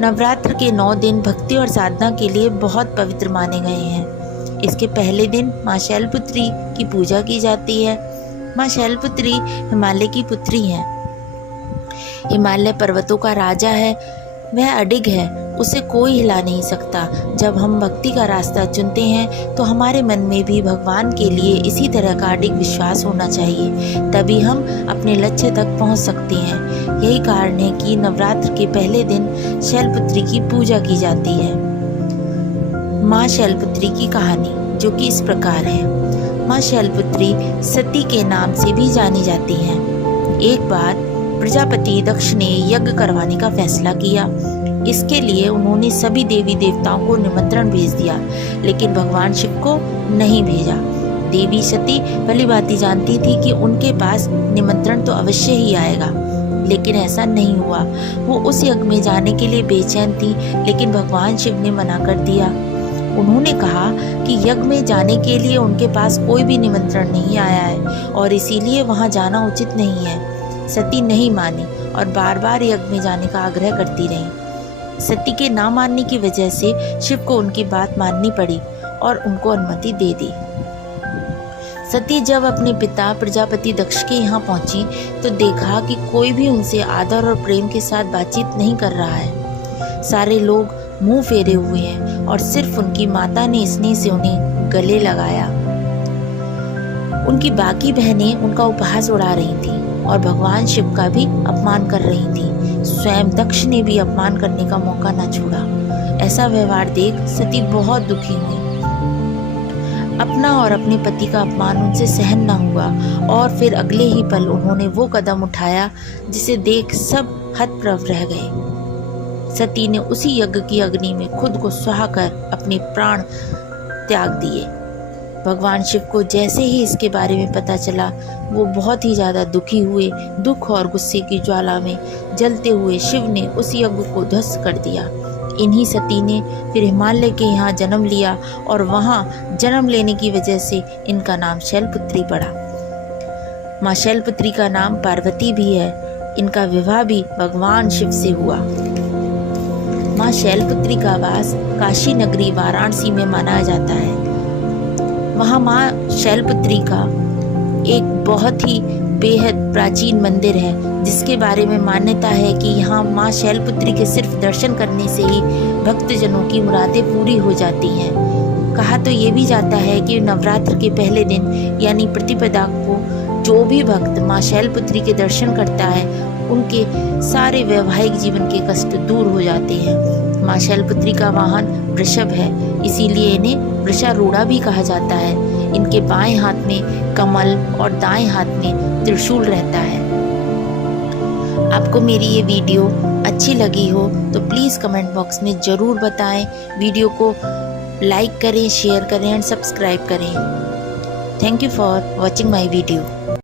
नवरात्र के 9 दिन भक्ति और साधना के लिए बहुत पवित्र माने गए हैं। इसके पहले दिन माँ शैलपुत्री की पूजा की जाती है। माँ शैलपुत्री हिमालय की पुत्री हैं। हिमालय पर्वतों का राजा है, वह अडिग है, उसे कोई हिला नहीं सकता। जब हम भक्ति का रास्ता चुनते हैं तो हमारे मन में भी भगवान के लिए इसी तरह का अडिग विश्वास होना चाहिए, तभी हम अपने लक्ष्य तक पहुंच सकते हैं। यही कारण है कि नवरात्र के पहले दिन शैलपुत्री की पूजा की जाती है। माँ शैलपुत्री की कहानी जो कि इस प्रकार है। माँ शैलपुत्री सती के नाम से भी जानी जाती हैं। एक बार प्रजापति दक्ष ने यज्ञ करवाने का फैसला किया। इसके लिए उन्होंने सभी देवी देवताओं को निमंत्रण भेज दिया, लेकिन भगवान शिव को नहीं भेजा। देवी सती भली भांति जानती थी कि उनके पास निमंत्रण तो अवश्य ही आएगा, लेकिन ऐसा नहीं हुआ। वो उस यज्ञ में जाने के लिए बेचैन थी, लेकिन भगवान शिव ने मना कर दिया। उन्होंने कहा कि यज्ञ में जाने के लिए उनके पास कोई भी निमंत्रण नहीं आया है और इसीलिए वहां जाना उचित नहीं है। सती नहीं मानी और बार बार यज्ञ में जाने का आग्रह करती रही। सती के ना मानने की वजह से शिव को उनकी बात माननी पड़ी और उनको अनुमति दे दी। सती जब अपने पिता प्रजापति दक्ष के यहाँ पहुंची तो देखा कि कोई भी उनसे आदर और प्रेम के साथ बातचीत नहीं कर रहा है। सारे लोग मुंह फेरे हुए हैं और सिर्फ उनकी माता ने स्नेह से उन्हें गले लगाया। उनकी बाकी बहनें उनका उपहास उड़ा रही थीं और भगवान शिव का भी अपमान कर रही थीं। स्वयं दक्ष ने भी अपमान करने का मौका न छोड़ा। ऐसा व्यवहार देख सती बहुत दुखी हुई। अपना और अपने पति का अपमान उनसे सहन न हुआ और फिर अगले ही पल उन्होंने वो कदम उठाया जिसे देख सब हतप्रभ रह गए। सती ने उसी यज्ञ की अग्नि में खुद को सुहा कर अपने प्राण त्याग दिए। भगवान शिव को जैसे ही इसके बारे में पता चला, वो बहुत ही ज़्यादा दुखी हुए। दुख और गुस्से की ज्वाला में जलते हुए शिव ने उस यज्ञ को ध्वस्त कर दिया। इन्हीं सती ने फिर हिमालय के यहाँ जन्म लिया और वहाँ जन्म लेने की वजह से इनका नाम शैलपुत्री पड़ा। माँ शैलपुत्री का नाम पार्वती भी है। इनका विवाह भी भगवान शिव से हुआ। माँ शैलपुत्री का वास काशी नगरी वाराणसी में माना जाता है। वहाँ माँ शैलपुत्री का एक बहुत ही बेहद प्राचीन मंदिर है, जिसके बारे में मान्यता है कि यहाँ माँ शैलपुत्री के सिर्फ दर्शन करने से ही भक्तजनों की मुरादें पूरी हो जाती हैं। कहा तो ये भी जाता है कि नवरात्र के पहले दिन यानी प्रतिपदा को जो भी भक्त माँ शैलपुत्री के दर्शन करता है, उनके सारे वैवाहिक जीवन के कष्ट दूर हो जाते हैं। माँ शैलपुत्री का वाहन वृषभ है, इसीलिए इन्हें वृषारूढ़ा भी कहा जाता है। इनके बाएं हाथ में कमल और दाएं हाथ में त्रिशूल रहता है। आपको मेरी ये वीडियो अच्छी लगी हो तो प्लीज़ कमेंट बॉक्स में ज़रूर बताएं। वीडियो को लाइक करें, शेयर करें एंड सब्सक्राइब करें। Thank you for watching my video.